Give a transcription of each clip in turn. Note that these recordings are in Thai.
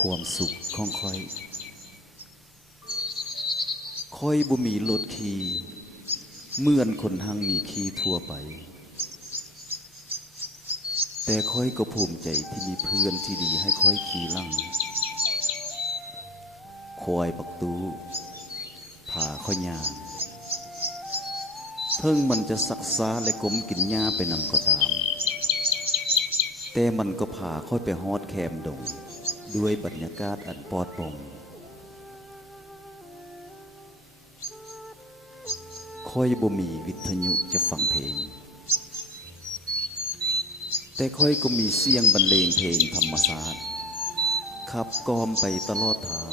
ความสุขของค่อยบ่มีรถขี่เหมือนคนหังมีขี่ทั่วไปแต่ค่อยก็ภูมิใจที่มีเพื่อนที่ดีให้ค่อยขี่หลังควายปักตูผาค่อยยางเทิงมันจะสักษาและกลมกินหญ้าไปนำก็ตามแต่มันก็พาค่อยไปฮอดแคมดงด้วยบรรยากาศอันปลอดโปร่งค่อยบ่มีวิทยุจะฟังเพลงแต่ค่อยก็มีเสียงบรรเลงเพลงธรรมชาติขับกอมไปตลอดทาง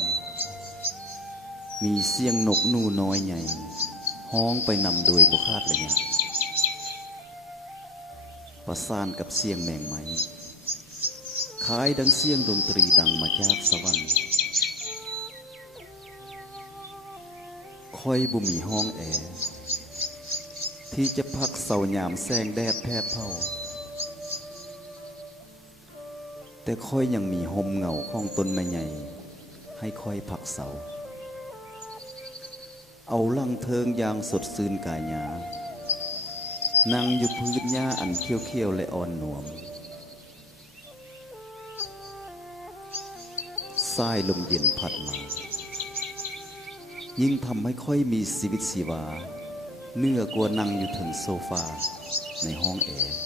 มีเสียงนกนูน้อยใหญ่ฮ้องไปนำโดยบ่คาดระยะประสานกับเสียงแมงไม้คล้ายดังเสียงดนตรีดังมาจากสวรรค์ค่อยบ่มีห้องแอร์ที่จะพักเสายามแสงแดดแผดเผาแต่ค่อยยังมีห่มเงาของต้นไม้ใหญ่ให้ค่อยพักเสาเอาลังเทิงยางสดซื่นกายหยานั่งอยู่พื้นหญ้าอันเขียวๆและอ่อนนวมสายลมเย็นพัดมายิ่งทำให้ค่อยมีชีวิตชีวาเนื่อกว่านั่งอยู่ถึงโซฟาในห้องแอร์